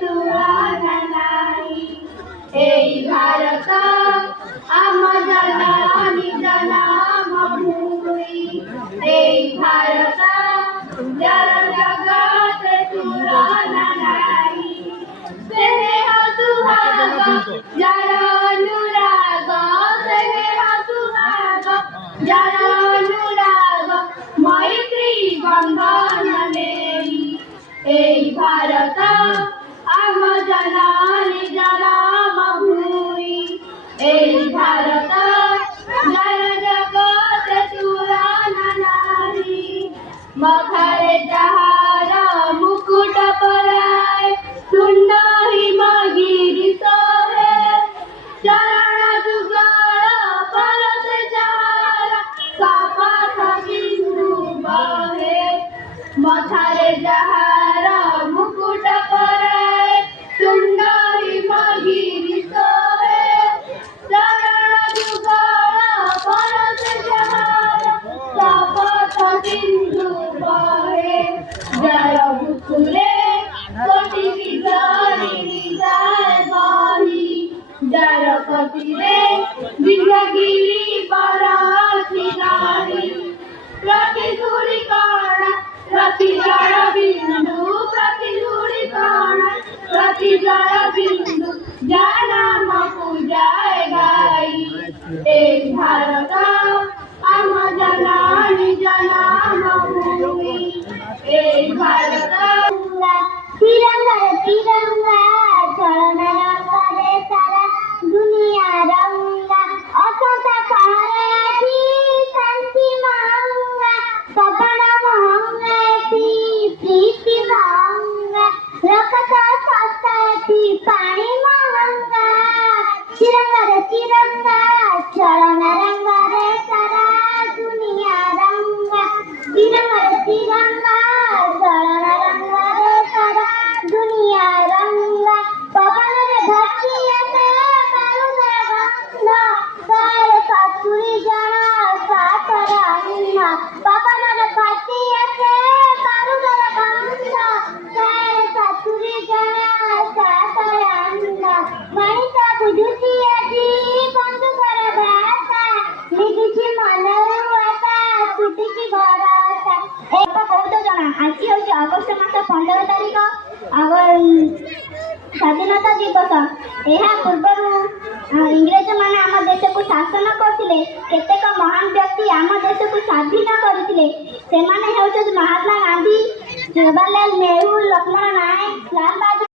तुलना नाही। এই ভারত আমার জননী জনমভূমি। এই ভারত যার জগতে তুলনা নাই। স্নেহ সুহাগ যার অনুরাগ, স্নেহ সুহাগ যার অনুরাগ, মৈত্রী বন্ধন নেই। এই ভারত আমার জননী জনমভূমি। এই ভারত যার জগতে তুলনা নাই। মথারে যাহার মুকুট পরায়, তুণ্ড হিমগিরি সোহে। চরণ যুগল পরশে যাহার, কপথ সিন্ধু বহে। মথারে যাহার মুকুট পরায়, তুণ্ড হিমগিরি সোহে। চরণ যুগল পরশে যাহার, কপথ সিন্ধু বহে। জয় বুকুলে কোটি বিজয়িনী যায় বহি। জয় কপিলে বিজয়গিরি বরছি নাহি। প্রতিধূলি কণ প্রতি জল বিন্দু, প্রতিধূলি কণ প্রতি জল বিন্দু, যার নাম পূজায় গাই। এই ভারত আমার জননী জনমভূমি। এই ভারত তিরঙ্গা তিরঙ্গা চলনা রঙ্গরে সারা দুনিয়া রঙ্গা। অসংখ্য পাহাড়ে আছি শান্তি মহঙ্গা, পবন মহঙ্গাছি প্রীতি মহঙ্গা। রকত সস্তাছি পানি মহঙ্গা। তিরঙ্গারে তিরঙ্গা চলনা রঙ্গরে সারা দুনিয়া রঙ্গা। তিরঙ্গারে তিরঙ্গা চলনা রঙ্গরে সারা দুনিয়া রঙ্গা। পবনরে ভাসিয়াছে বায়ুদের গন্ধ, গায়ে কস্তুরী জন সাতর অন্ন। পবনরে ভাসিয়াছে বায়ুদের গন্ধ, গায়ে কস্তুরী জন সাতর অন্ন। গণিত বুঝুছি আଜି বন্ধুକର ଭାଷା, ଲିଖିଛି ମନରୁ ଆଶା ଛୁଟିଛି ଭରସା। ବହୁତ ଜଣା। ଆଜି ହେଉଛି ଅଗଷ୍ଟ ମାସ 15 ତାରିଖ, ସ୍ୱାଧୀନତା ଦିବସ। ଏହା ପୂର୍ବରୁ ଇଂରେଜମାନେ ଆମ ଦେଶକୁ ଶାସନ କରୁଥିଲେ। କେତେକ ମହାନ ବ୍ୟକ୍ତି ଆମ ଦେଶକୁ ସ୍ୱାଧୀନ କରିଥିଲେ। ସେମାନେ ହେଉଛନ୍ତି ମହାତ୍ମା ଗାନ୍ଧୀ, ଜବାହରଲାଲ ନେହେରୁ, ଲକ୍ଷ୍ମଣ ନାୟକ, ଲାଲ ବାହାଦୁର